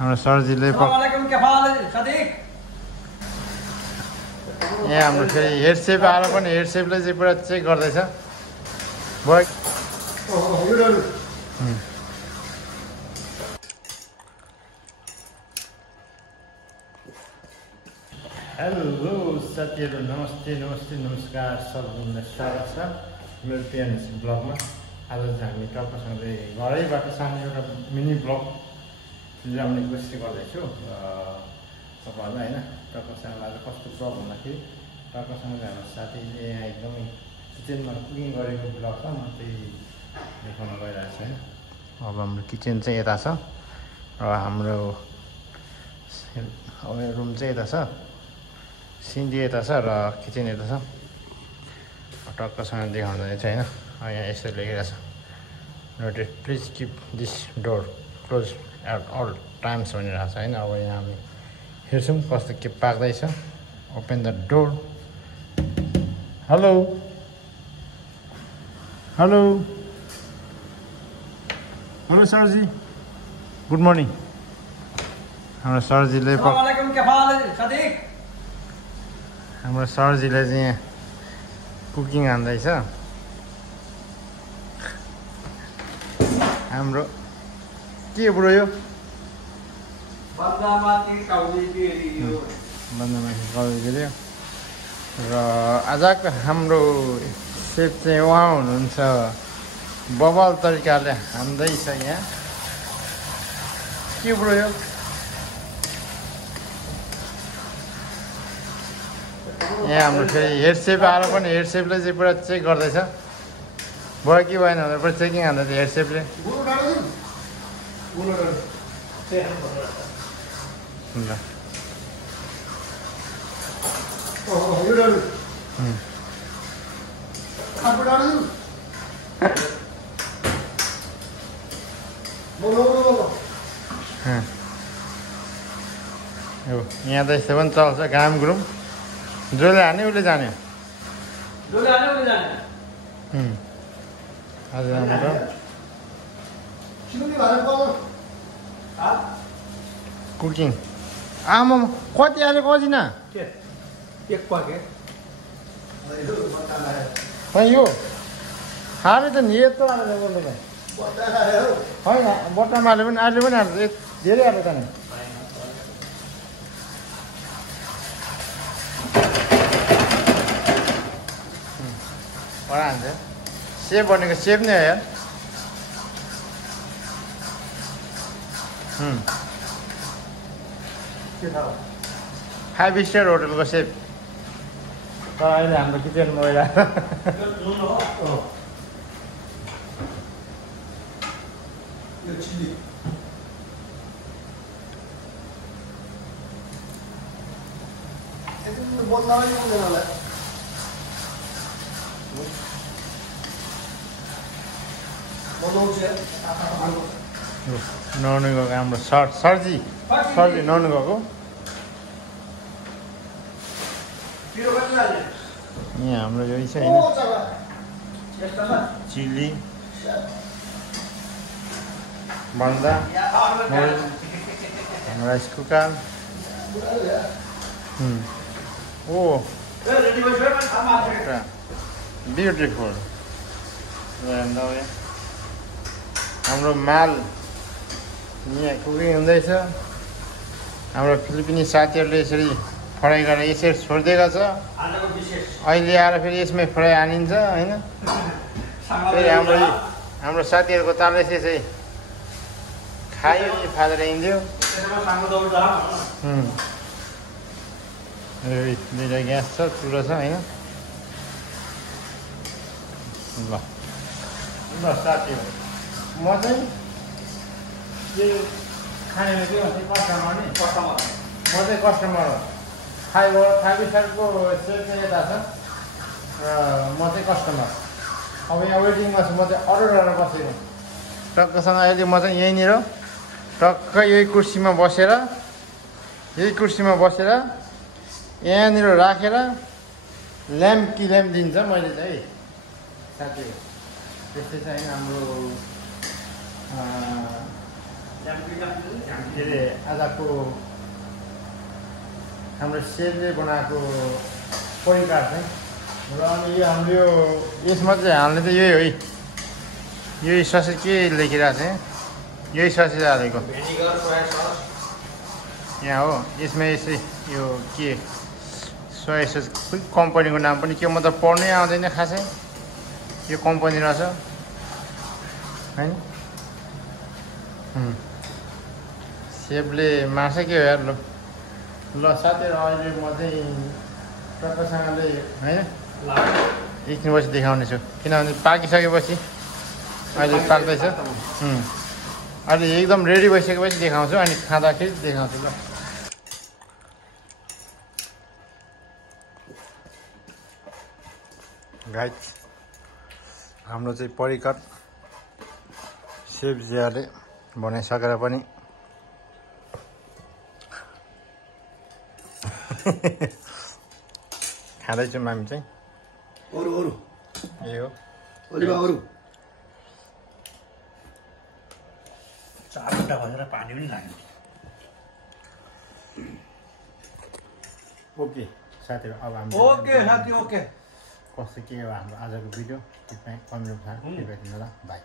हाम्रो सरजीले यहाँ हाम्रो फेरि हेड सेफ आएर पनि हेड सेफले चाहिँ पुरा चेक गर्दैछ भयो। हेलो साथीहरू, नमस्ते नमस्ते नमस्कार, सबैलाई स्वागत छ मेरो पिएनएस ब्लगमा। आज चाहिँ हामी टक्कसँग घरैबाट सानो एउटा मिनी ब्लग ल्याउने कोसिस गर्दैछु तपाईँहरूलाई होइन। टक्कसँग आज कस्तो ब्लग भन्दाखेरि टक्कसँग हाम्रो साथीले यहाँ एकदमै किचनमा कुकिङ गरेको ब्लग छ, म त्यही देखाउन गइरहेको छु होइन। अब हाम्रो किचन चाहिँ यता छ र हाम्रो रुम चाहिँ यता छ, सिन्डी यता छ र किचन यता छ। टक्कसँग देखाउँदैन चाहिँ होइन। यहाँ यसरी लेखेको छ, noted please keep this door close at all times भनिरहेको छ होइन। अब यहाँ हामी हेर्छौँ कस्तो के पाक्दैछ। Open the door. Hello hello hello सरजी, गुड मर्निङ। हाम्रो सरजीले हाम्रो सरजीले चाहिँ यहाँ कुकिङ हान्दैछ। हाम्रो के बुढो यो बन्दामाथि कौली गिर्यो र आजको हाम्रो सेफ चाहिँ उहाँ हुनुहुन्छ, बबल तरिकाले हान्दैछ यहाँ। के बुढो यो यहाँ हाम्रो फेरि हेड सेफ आएर पनि हेड सेफले चाहिँ पुरा चेक गर्दैछ भयो कि भएन भनेर पुरा चेकिङ हान्दै थियो हेड सेफले। यहाँ त यस्तो पनि चल्छ, घाम गुरुङ जसले हाने उसले जाने। हजुर हाम्रो कुकिङ आमा कति आले कजिना यो हाले त नि यत्रो हालेर बोल्नु होइन। बट्टामा हाले पनि अहिले पनि हाल्छ, धेरै हाल्यो त नि। हान्छ सेफ भनेको सेफ नै हो यार। फाइभ स्टार होटलको सेफ तर अहिले हाम्रो किचन मैला। नुहाउनु गएको हाम्रो सरजी नुहाउनु गएको। यहाँ हाम्रो यही छ होइन, चिल्ली बन्दा राइस कुकर। ओ ब्युटिफुल। हाम्रो माल यहाँ कुकिङ हुँदैछ। हाम्रो फिलिपिनी साथीहरूले यसरी फ्राई गरेर यसरी छोडिदिएको छ। अहिले आएर फेरि यसमै फ्राई हानिन्छ होइन। फेरि हाम्रो साथीहरूको तालले यसै खायो कि फालेर हिँड्यो। दुईवटा ग्यास छ, चुलो छ होइन। ल ल साथीहरू, म चाहिँ के खाने के भन्छ कस्टमर नि, म चाहिँ कस्टमर हो। फाइभ स्टारको सेफ चाहिँ यता छ र म चाहिँ कस्टमर। अब यहाँ वेटिङमा छु, म चाहिँ अर्डर गरेर बसेको। टक्कसँग अहिले म चाहिँ यहीँनिर टक्क यही कुर्सीमा बसेर यहाँनिर राखेर ल्याम्प दिन्छ मैले चाहिँ साथीहरू। त्यस्तै छ होइन हाम्रो के अरे आजको हाम्रो सेफले बनाएको परिकार चाहिँ र अनि यो हाम्रो यसमा चाहिँ हाल्ने त यही हो है यही ससेज के लेखिरहेको छ यही ससेज हालेको यहाँ हो यसमा यसै यो के सोया सस कम्पनीको नाम पनि के म त पढ्नै आउँदैन खासै यो कम्पनी रहेछ हैन सेफले मार्छ के हो यार ल साथीहरू अहिले म चाहिँ टक्कसँगले होइन एकछिनपछि देखाउने छु किनभने पाकिसकेपछि अहिले पाक्दैछ अहिले एकदम रेडी भइसकेपछि देखाउँछु अनि खाँदाखेरि देखाउँछु ल गाइस हाम्रो चाहिँ परिकार सेफजियाले बनाइसकेर पनि खाँदैछौँ हामी चाहिँ अरु अरु ए हो अलिबा अरु 4 घण्टा भनेर पानी पनि लाग्यो ओके साथीहरू अब हामी ओके साथी ओके कस्तो के हो हाम्रो आजको भिडियो कृपया कमेन्ट दिनु होला बाई